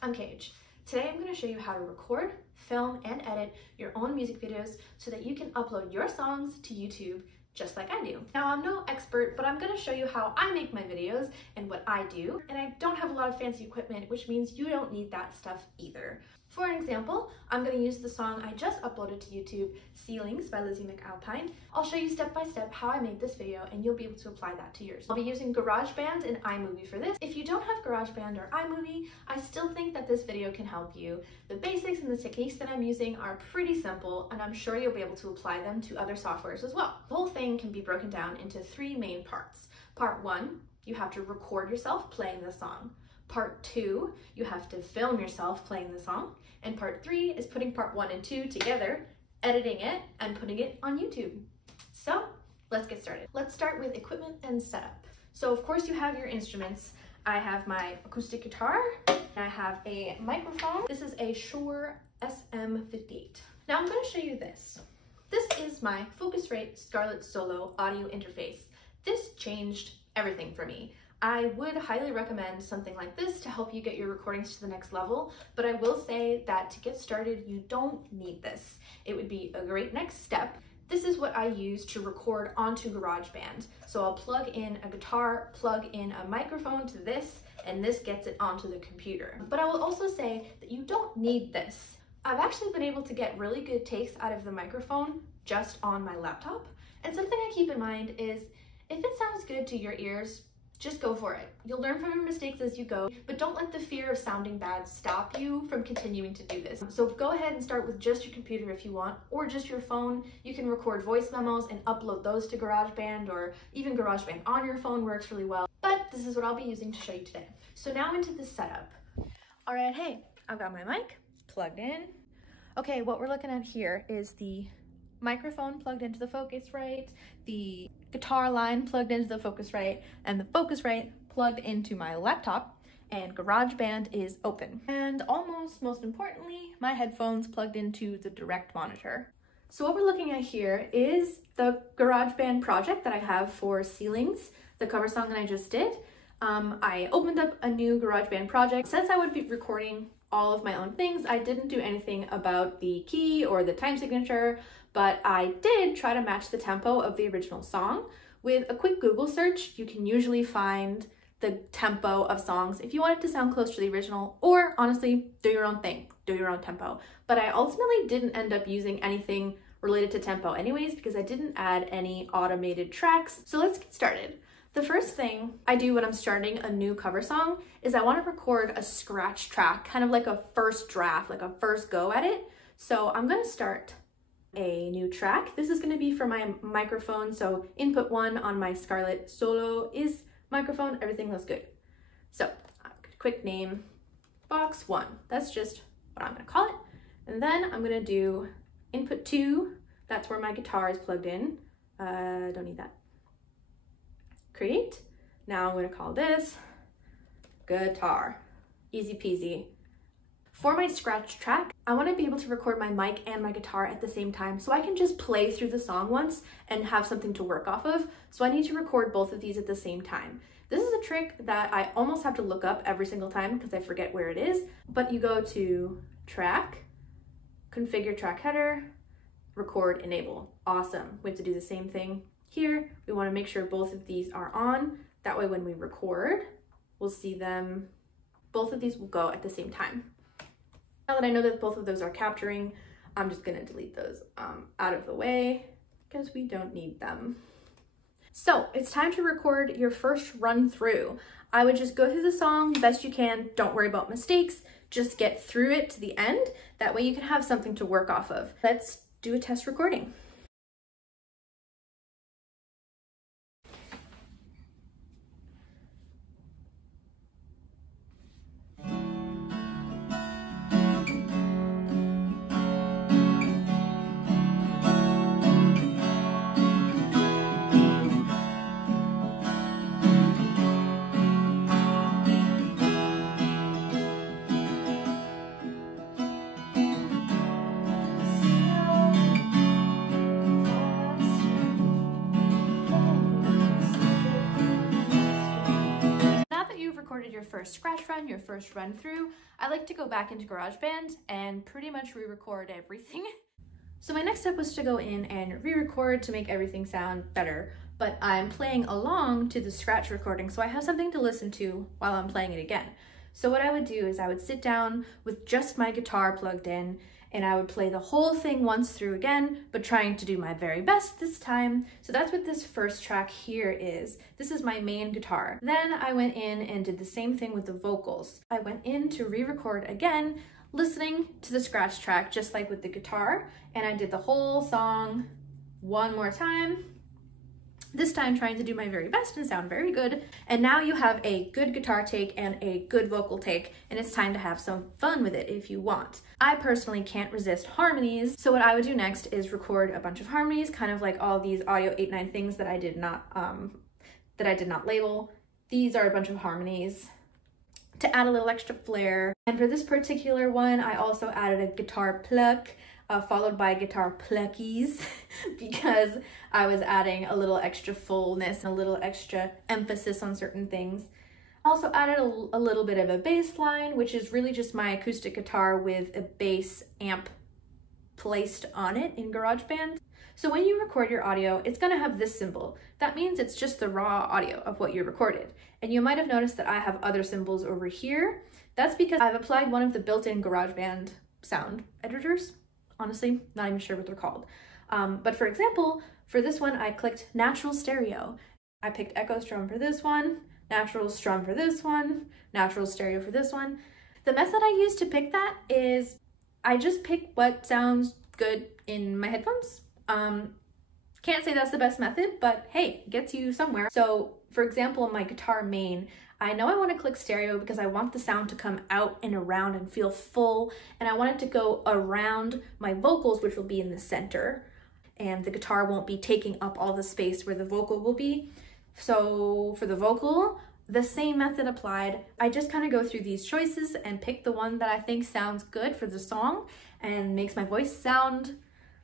I'm Cage. Today I'm going to show you how to record, film, and edit your own music videos so that you can upload your songs to YouTube just like I do. Now, I'm no expert, but I'm going to show you how I make my videos and what I do, and I don't have a lot of fancy equipment, which means you don't need that stuff either. For an example, I'm going to use the song I just uploaded to YouTube, Ceilings by Lizzie McAlpine. I'll show you step by step how I made this video and you'll be able to apply that to yours. I'll be using GarageBand and iMovie for this. If you don't have GarageBand or iMovie, I still think that this video can help you. The basics and the techniques that I'm using are pretty simple, and I'm sure you'll be able to apply them to other softwares as well. The whole thing can be broken down into three main parts. Part 1, you have to record yourself playing the song. Part 2, you have to film yourself playing the song. And part 3 is putting part 1 and 2 together, editing it, and putting it on YouTube. So let's get started. Let's start with equipment and setup. So of course you have your instruments. I have my acoustic guitar, and I have a microphone. This is a Shure SM58. Now I'm going to show you this. This is my Focusrite Scarlett Solo audio interface. This changed everything for me. I would highly recommend something like this to help you get your recordings to the next level, but I will say that to get started, you don't need this. It would be a great next step. This is what I use to record onto GarageBand. So I'll plug in a guitar, plug in a microphone to this, and this gets it onto the computer. But I will also say that you don't need this. I've actually been able to get really good takes out of the microphone just on my laptop. And something I keep in mind is if it sounds good to your ears, just go for it. You'll learn from your mistakes as you go, but don't let the fear of sounding bad stop you from continuing to do this. So go ahead and start with just your computer if you want, or just your phone. You can record voice memos and upload those to GarageBand, or even GarageBand on your phone works really well. But this is what I'll be using to show you today. So now into the setup. All right, hey, I've got my mic plugged in. Okay, what we're looking at here is the microphone plugged into the Focusrite, the guitar line plugged into the Focusrite, and the Focusrite plugged into my laptop, and GarageBand is open. And almost most importantly, my headphones plugged into the direct monitor. So what we're looking at here is the GarageBand project that I have for Ceilings, the cover song that I just did. I opened up a new GarageBand project. Since I would be recording all of my own things, I didn't do anything about the key or the time signature, but I did try to match the tempo of the original song. With a quick Google search, you can usually find the tempo of songs if you want it to sound close to the original, or honestly, do your own thing, do your own tempo. But I ultimately didn't end up using anything related to tempo anyways, because I didn't add any automated tracks. So let's get started. The first thing I do when I'm starting a new cover song is I want to record a scratch track, kind of like a first draft, like a first go at it. So I'm going to start a new track. This is going to be for my microphone. So input 1 on my Scarlett Solo is microphone. Everything looks good. So quick name, box 1. That's just what I'm going to call it. And then I'm going to do input 2. That's where my guitar is plugged in. Don't need that. Create. Now I'm going to call this guitar. Easy peasy. For my scratch track, I want to be able to record my mic and my guitar at the same time, so I can just play through the song once and have something to work off of. So I need to record both of these at the same time. This is a trick that I almost have to look up every single time because I forget where it is, but you go to track, configure track header, record, enable. Awesome. We have to do the same thing here. We want to make sure both of these are on. That way when we record, we'll see them, both of these will go at the same time. Now that I know that both of those are capturing, I'm just gonna delete those out of the way because we don't need them. So it's time to record your first run through. I would just go through the song best you can. Don't worry about mistakes. Just get through it to the end. That way you can have something to work off of. Let's do a test recording. first scratch run, your first run through, I like to go back into GarageBand and pretty much re-record everything. So my next step was to go in and re-record to make everything sound better, but I'm playing along to the scratch recording, so I have something to listen to while I'm playing it again. So what I would do is I would sit down with just my guitar plugged in, and I would play the whole thing once through again, but trying to do my very best this time. So that's what this first track here is. This is my main guitar. Then I went in and did the same thing with the vocals. I went in to re-record again, listening to the scratch track, just like with the guitar, and I did the whole song one more time, this time trying to do my very best and sound very good. And now you have a good guitar take and a good vocal take, and it's time to have some fun with it if you want. I personally can't resist harmonies, so what I would do next is record a bunch of harmonies, kind of like all these Audio 8.9 things that I did not label. These are a bunch of harmonies to add a little extra flair. And for this particular one, I also added a guitar pluck, followed by guitar pluckies, because I was adding a little extra fullness, a little extra emphasis on certain things. I also added a little bit of a bass line, which is really just my acoustic guitar with a bass amp placed on it in GarageBand. So when you record your audio, it's gonna have this symbol. That means it's just the raw audio of what you recorded. And you might have noticed that I have other symbols over here. That's because I've applied one of the built-in GarageBand sound editors. Honestly, not even sure what they're called. But for example, for this one, I clicked natural stereo. I picked echo strum for this one, natural strum for this one, natural stereo for this one. The method I use to pick that is I just pick what sounds good in my headphones. Can't say that's the best method, but hey, it gets you somewhere. So for example, in my guitar main, I know I want to click stereo because I want the sound to come out and around and feel full, and I want it to go around my vocals, which will be in the center, and the guitar won't be taking up all the space where the vocal will be. So for the vocal, the same method applied. I just kind of go through these choices and pick the one that I think sounds good for the song and makes my voice sound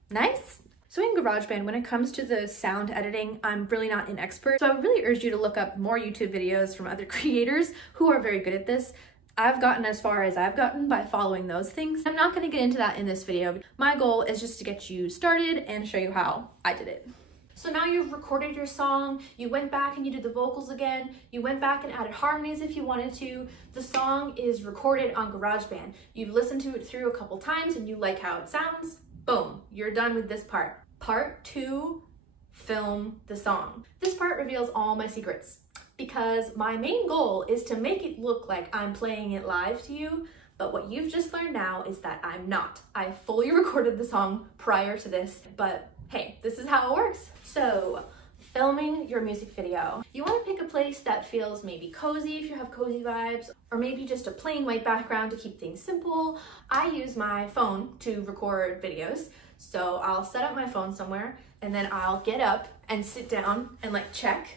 nice. So in GarageBand, when it comes to the sound editing, I'm really not an expert. So I would really urge you to look up more YouTube videos from other creators who are very good at this. I've gotten as far as I've gotten by following those things. I'm not going to get into that in this video. My goal is just to get you started and show you how I did it. So now you've recorded your song, you went back and you did the vocals again, you went back and added harmonies if you wanted to. The song is recorded on GarageBand. You've listened to it through a couple times and you like how it sounds. Boom, you're done with this part. Part 2, film the song. This part reveals all my secrets because my main goal is to make it look like I'm playing it live to you, but what you've just learned now is that I'm not. I fully recorded the song prior to this, but hey, this is how it works. So, filming your music video. You want to pick a place that feels maybe cozy if you have cozy vibes, or maybe just a plain white background to keep things simple. I use my phone to record videos, so I'll set up my phone somewhere and then I'll get up and sit down and like check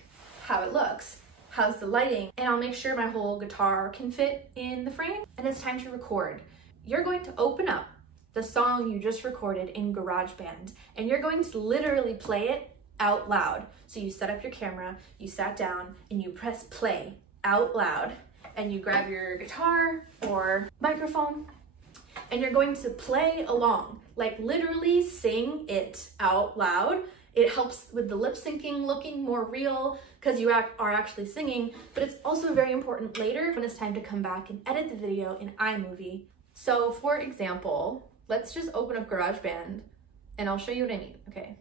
how it looks. How's the lighting? And I'll make sure my whole guitar can fit in the frame, and it's time to record. You're going to open up the song you just recorded in GarageBand, and you're going to literally play it out loud. So you set up your camera, you sat down, and you press play out loud, and you grab your guitar or microphone, and you're going to play along, like literally sing it out loud. It helps with the lip syncing looking more real because you are actually singing, but it's also very important later when it's time to come back and edit the video in iMovie. So for example, let's just open up GarageBand and I'll show you what I mean, okay?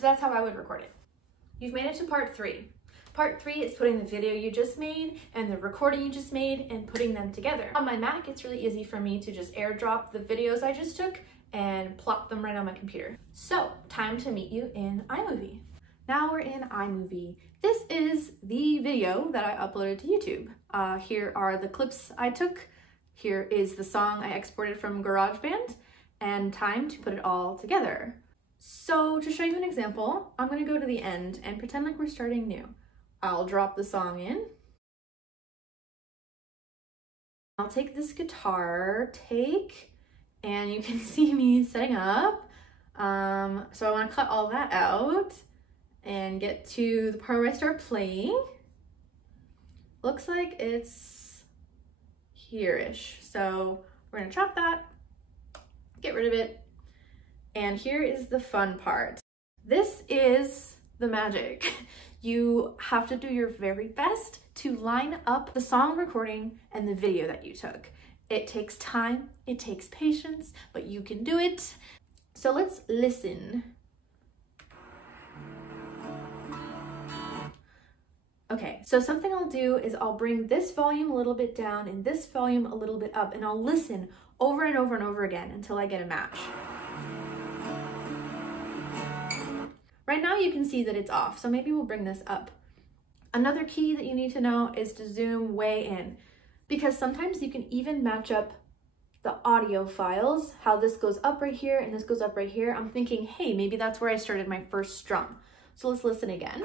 So that's how I would record it. You've made it to part 3. Part 3 is putting the video you just made and the recording you just made and putting them together. On my Mac, it's really easy for me to just airdrop the videos I just took and plop them right on my computer. So, time to meet you in iMovie. Now we're in iMovie. This is the video that I uploaded to YouTube. Here are the clips I took. Here is the song I exported from GarageBand, and time to put it all together. So to show you an example, I'm gonna go to the end and pretend like we're starting new. I'll drop the song in. I'll take this guitar take, and you can see me setting up. So I want to cut all that out and get to the part where I start playing. Looks like it's here-ish. So we're gonna chop that, get rid of it, and here is the fun part. This is the magic. You have to do your very best to line up the song recording and the video that you took. It takes time, it takes patience, but you can do it. So let's listen. Okay, so something I'll do is I'll bring this volume a little bit down and this volume a little bit up, and I'll listen over and over and over again until I get a match. Right now you can see that it's off, so maybe we'll bring this up. Another key that you need to know is to zoom way in, because sometimes you can even match up the audio files, how this goes up right here and this goes up right here. I'm thinking, hey, maybe that's where I started my first strum. So let's listen again.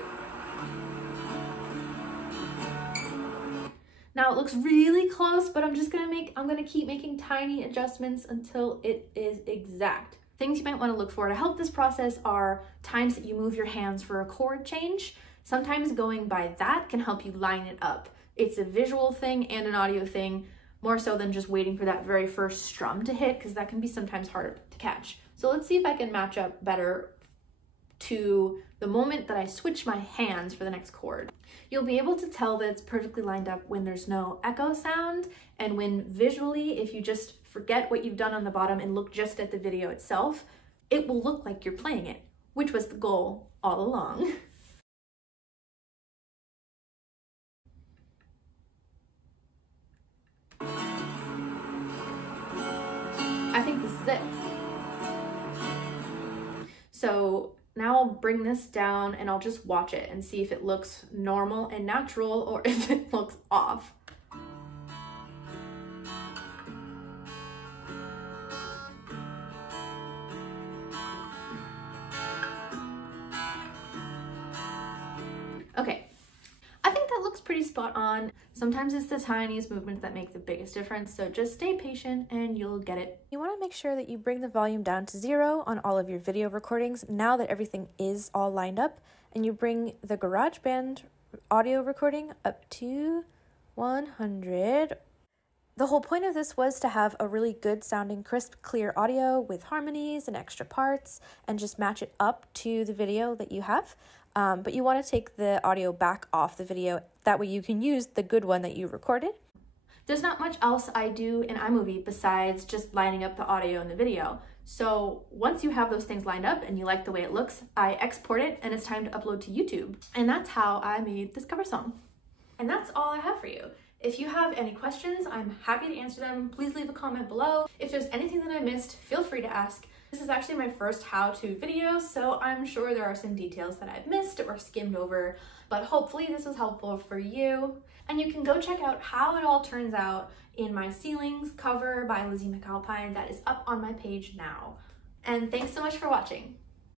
Now it looks really close, but I'm gonna keep making tiny adjustments until it is exact. Things you might want to look for to help this process are times that you move your hands for a chord change. Sometimes going by that can help you line it up. It's a visual thing and an audio thing, more so than just waiting for that very first strum to hit, because that can be sometimes hard to catch. So let's see if I can match up better to the moment that I switch my hands for the next chord. You'll be able to tell that it's perfectly lined up when there's no echo sound, and when visually, if you just forget what you've done on the bottom and look just at the video itself, it will look like you're playing it, which was the goal all along. I think this is it. So now I'll bring this down and I'll just watch it and see if it looks normal and natural or if it looks off. Okay, I think that looks pretty spot on. Sometimes it's the tiniest movements that make the biggest difference, so just stay patient and you'll get it. You want to make sure that you bring the volume down to 0 on all of your video recordings now that everything is all lined up, and you bring the GarageBand audio recording up to 100. The whole point of this was to have a really good sounding, crisp, clear audio with harmonies and extra parts, and just match it up to the video that you have. But you want to take the audio back off the video. That way you can use the good one that you recorded. There's not much else I do in iMovie besides just lining up the audio and the video. So once you have those things lined up and you like the way it looks, I export it and it's time to upload to YouTube. And that's how I made this cover song. And that's all I have for you. If you have any questions, I'm happy to answer them. Please leave a comment below. If there's anything that I missed, feel free to ask. This is actually my first how-to video, so I'm sure there are some details that I've missed or skimmed over, but hopefully this was helpful for you. And you can go check out how it all turns out in my Ceilings cover by Lizzie McAlpine that is up on my page now. And thanks so much for watching.